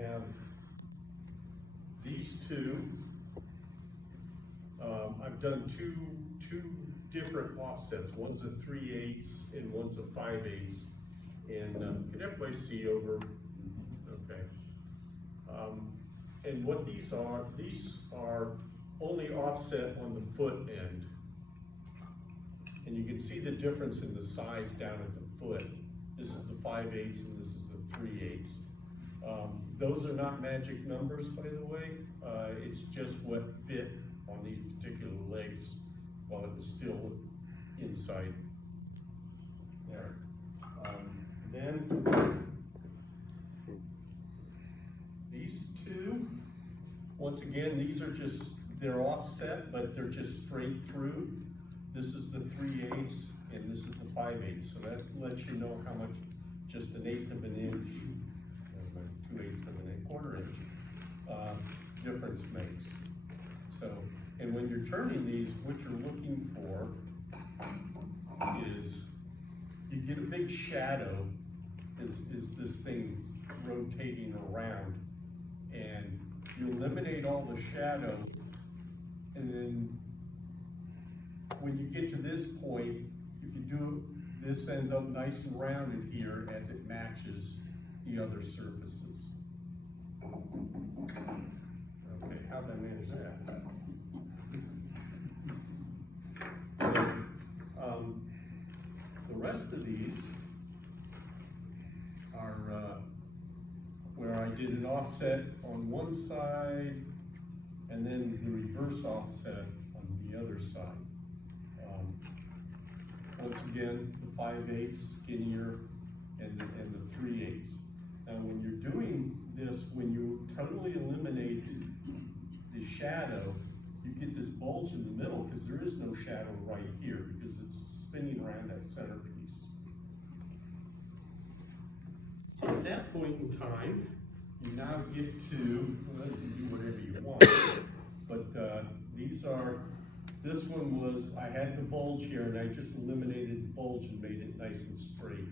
have these two. I've done two different offsets. One's a 3/8 and one's a 5/8. And can everybody see over? Okay. And what these are only offset on the foot end. And you can see the difference in the size down at the foot. This is the 5/8 and this is the 3/8. Those are not magic numbers, by the way. It's just what fit on these particular legs while it was still inside there. Then these two, once again, they're offset, but they're just straight through. This is the 3/8 and this is the 5/8. So that lets you know how much just 1/8 of an inch, 2/8 of an quarter inch difference makes. So, and when you're turning these, what you're looking for is you get a big shadow as this thing's rotating around, and you eliminate all the shadow, and then when you get to this point, if you do, this ends up nice and rounded here as it matches the other surfaces. Okay, how did I manage that? The rest of these are where I did an offset on one side and then the reverse offset on the other side. Once again, the 5/8 skinnier and the 3/8. Now when you're doing this, when you totally eliminate the shadow, you get this bulge in the middle because there is no shadow right here because it's spinning around that centerpiece. So at that point in time, you now get to, well, you can do whatever you want, but this one was, I had the bulge here and I just eliminated the bulge and made it nice and straight.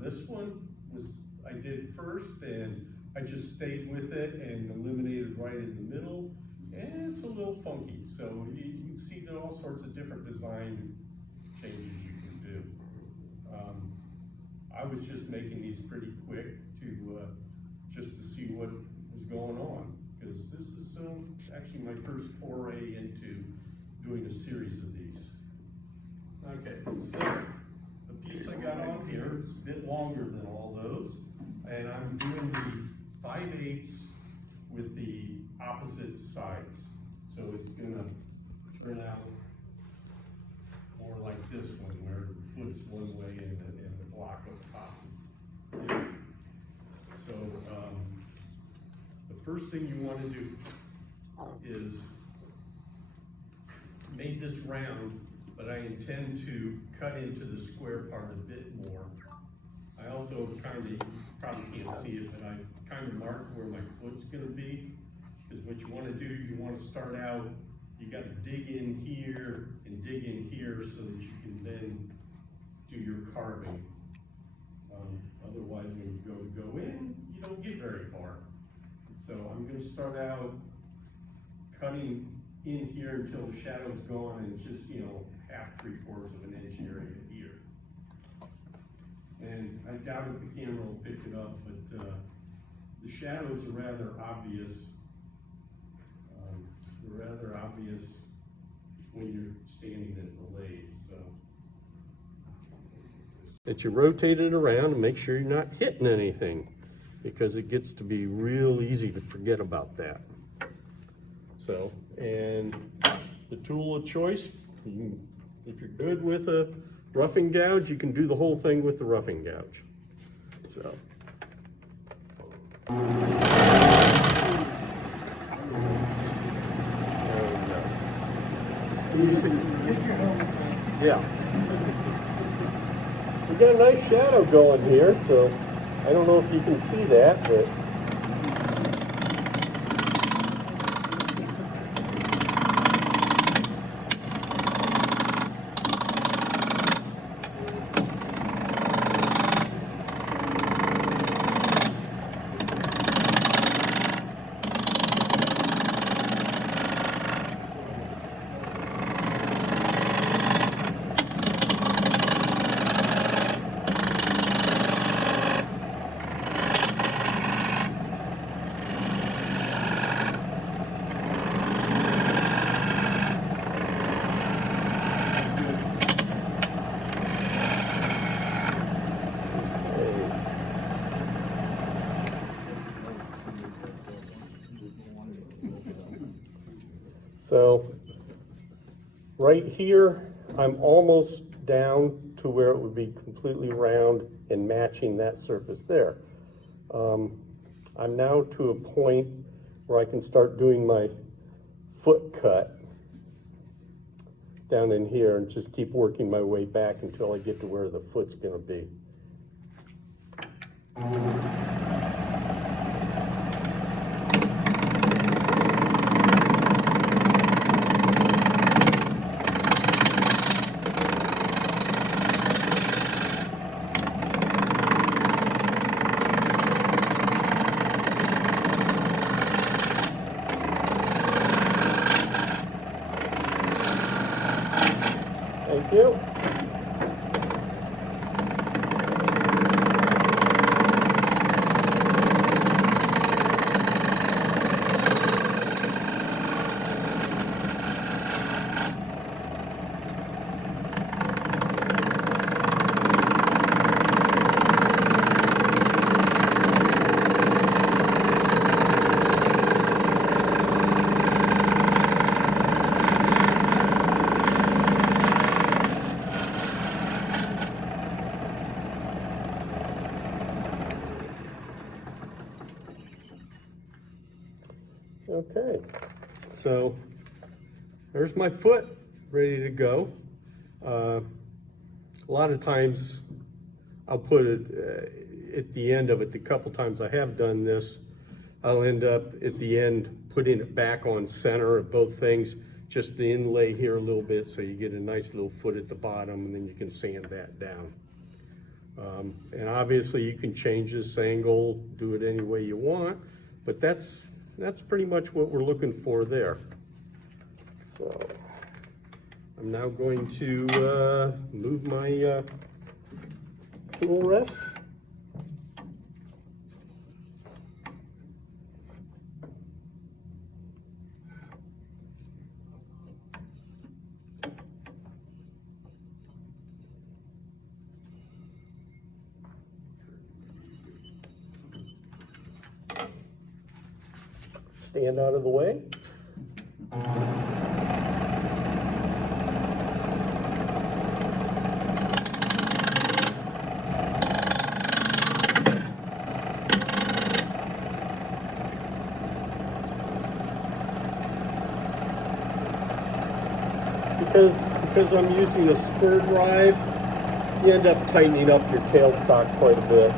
This one was, I did first and I just stayed with it and eliminated right in the middle, and it's a little funky. So you can see there are all sorts of different design changes you can do. I was just making these pretty quick just to see what was going on, because this is actually my first foray into doing a series of these. Okay, so the piece I got on here is a bit longer than all those, and I'm doing the 5/8 with the opposite sides. So it's gonna turn out more like this one, where the foot's one way and the block up top is different. So the first thing you want to do is make this round, but I intend to cut into the square part a bit more. I also you probably can't see it, but I've kind of marked where my foot's gonna be, because what you wanna do, you wanna start out, you gotta dig in here and dig in here so that you can then do your carving. Otherwise, when you go in, you don't get very far. So I'm gonna start out cutting in here until the shadow's gone, and it's just, 1/2, 3/4 of an inch area here. And I doubt if the camera will pick it up, but the shadows are rather obvious. They're rather obvious when you're standing at the lathe. So that you rotate it around and make sure you're not hitting anything, because it gets to be real easy to forget about that. So, and the tool of choice, if you're good with a roughing gouge, you can do the whole thing with the roughing gouge. So. Yeah. We got a nice shadow going here, so I don't know if you can see that, but So right here, I'm almost down to where it would be completely round and matching that surface there. I'm now to a point where I can start doing my foot cut down in here and just keep working my way back until I get to where the foot's gonna be. Thank you. Okay, so there's my foot ready to go. A lot of times I'll put it at the end of it. The couple times I have done this, I'll end up at the end putting it back on center of both things, just the inlay here a little bit so you get a nice little foot at the bottom, and then you can sand that down. And obviously you can change this angle, do it any way you want, but that's pretty much what we're looking for there. So I'm now going to move my tool rest. Stand out of the way. Because I'm using a spur drive, you end up tightening up your tailstock quite a bit.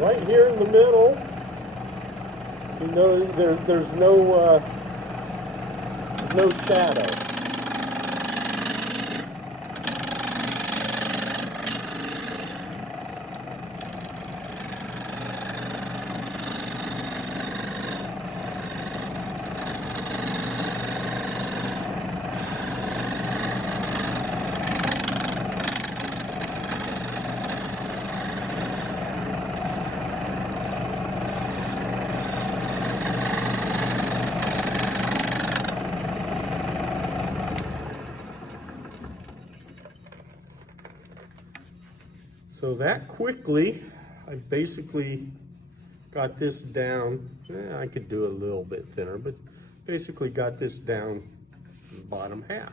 Right here in the middle, you know, there's no shadow. So that quickly, I basically got this down. I could do a little bit thinner, but basically got this down to the bottom half.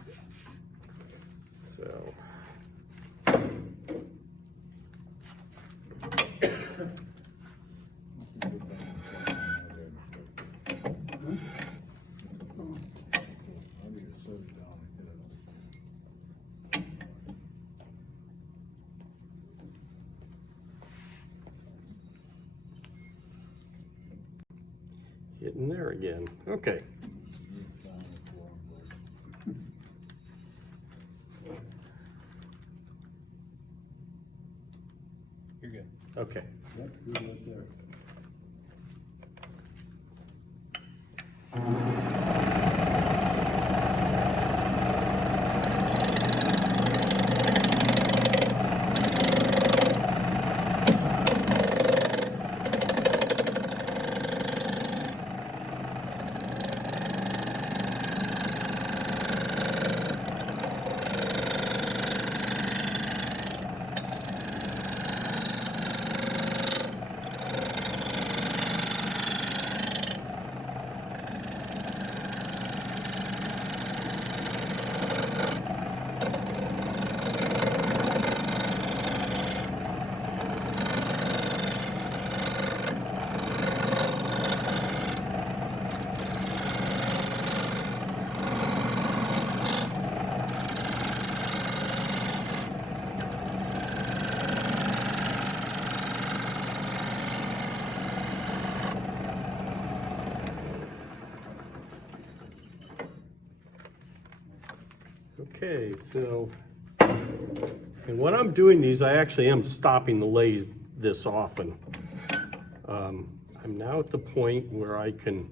So. Getting there again. Okay. You're good. Okay. Yep, you're right there. Okay, so, and when I'm doing these, I actually am stopping the lathe this often. I'm now at the point where I can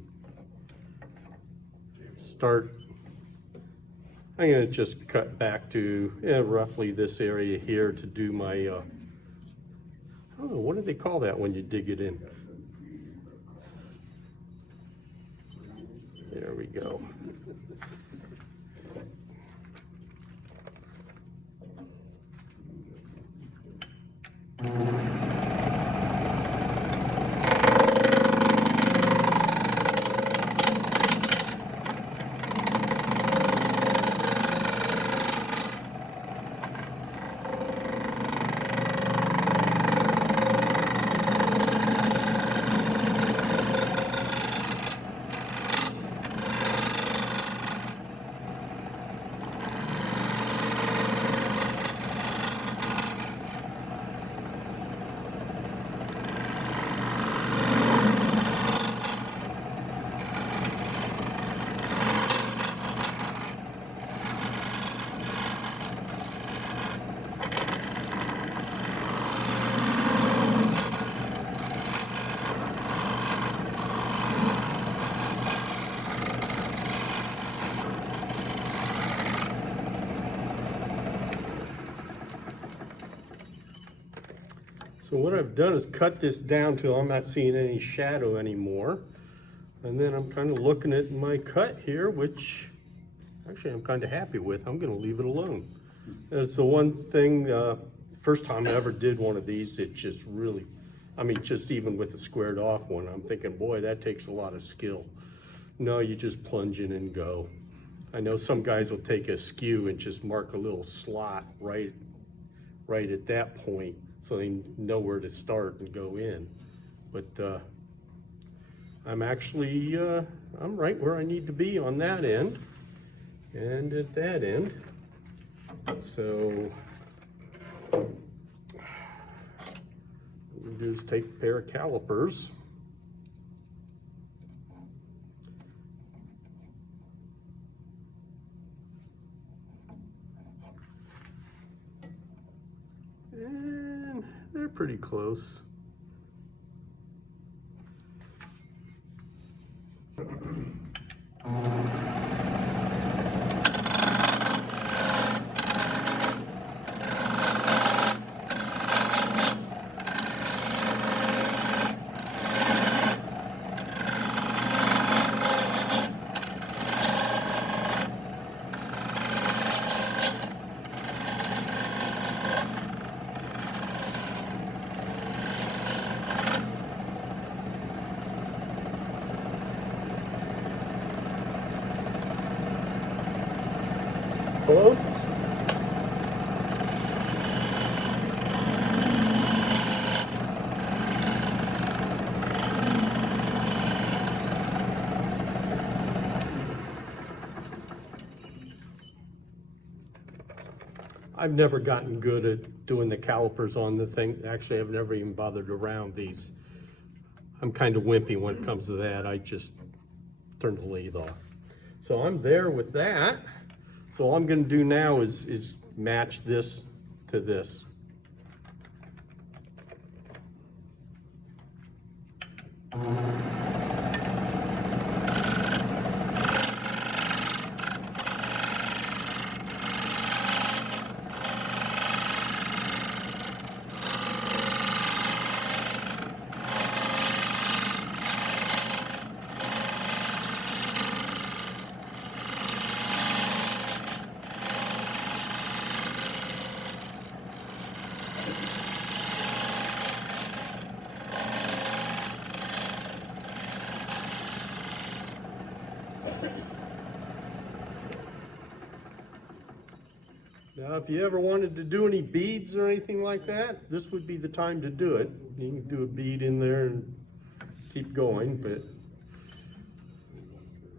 start. I'm gonna just cut back to roughly this area here to do my, I don't know, what do they call that when you dig it in? There we go. So what I've done is cut this down till I'm not seeing any shadow anymore. And then I'm kind of looking at my cut here, which actually I'm kind of happy with. I'm gonna leave it alone. And it's the one thing, first time I ever did one of these, it just really, I mean, just even with the squared off one, I'm thinking, boy, that takes a lot of skill. No, you just plunge in and go. I know some guys will take a skew and just mark a little slot right at that point, so they know where to start and go in. But I'm actually, I'm right where I need to be on that end and at that end. So what we do is take a pair of calipers. And they're pretty close. Close. I've never gotten good at doing the calipers on the thing. Actually, I've never even bothered around these. I'm kind of wimpy when it comes to that. I just turn the lathe off. So I'm there with that. So all I'm going to do now is match this to this. Now, if you ever wanted to do any beads or anything like that, this would be the time to do it. You can do a bead in there and keep going, but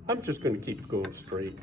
I'm just going to keep going straight.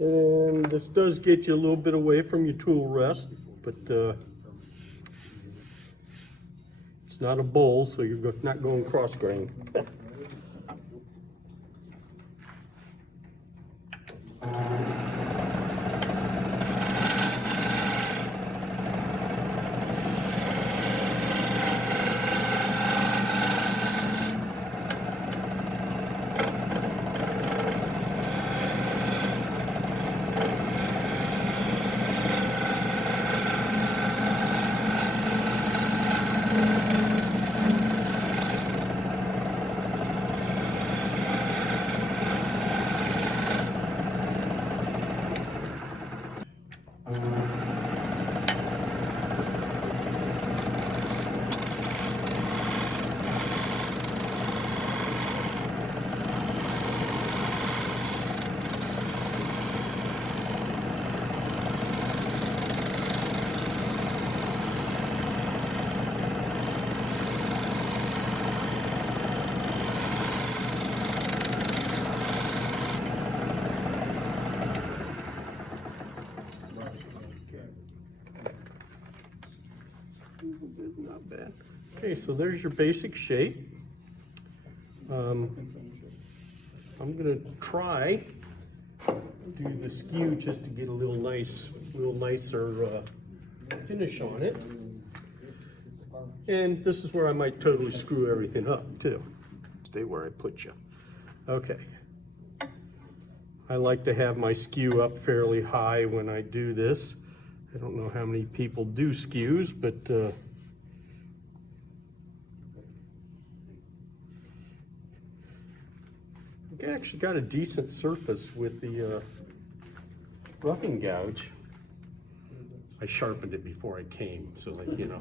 And this does get you a little bit away from your tool rest, but it's not a bowl, so you're not going cross grain. Not bad. Okay, so there's your basic shape. I'm gonna try do the skew just to get a little nicer finish on it. And this is where I might totally screw everything up too. Stay where I put you. Okay. I like to have my skew up fairly high when I do this. I don't know how many people do skews, but I actually got a decent surface with the roughing gouge. I sharpened it before I came, so that, you know.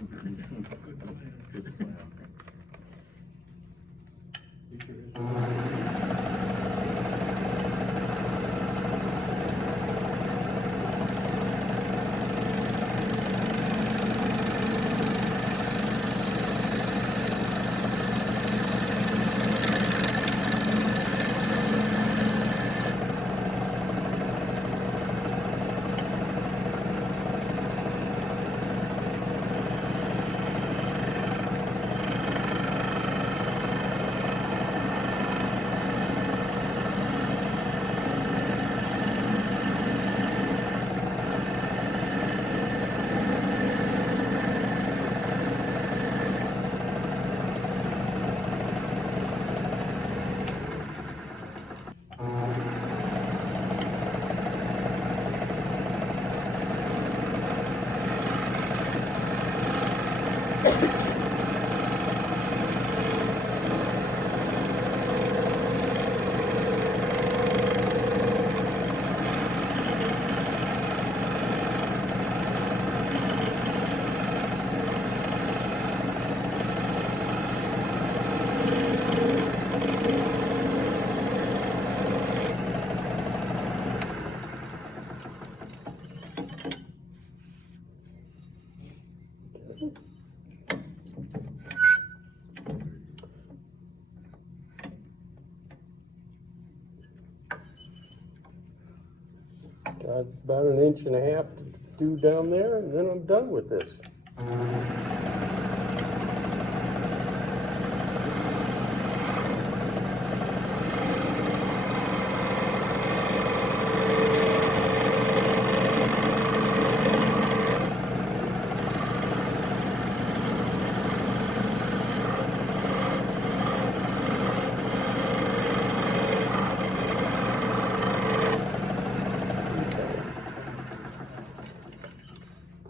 Got about 1.5 inches to do down there, and then I'm done with this.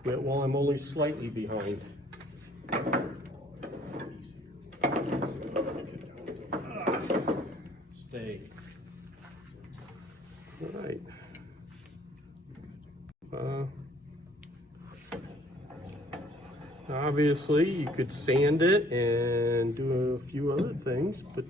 Quit while I'm only slightly behind. Stay. All right. Obviously, you could sand it and do a few other things, but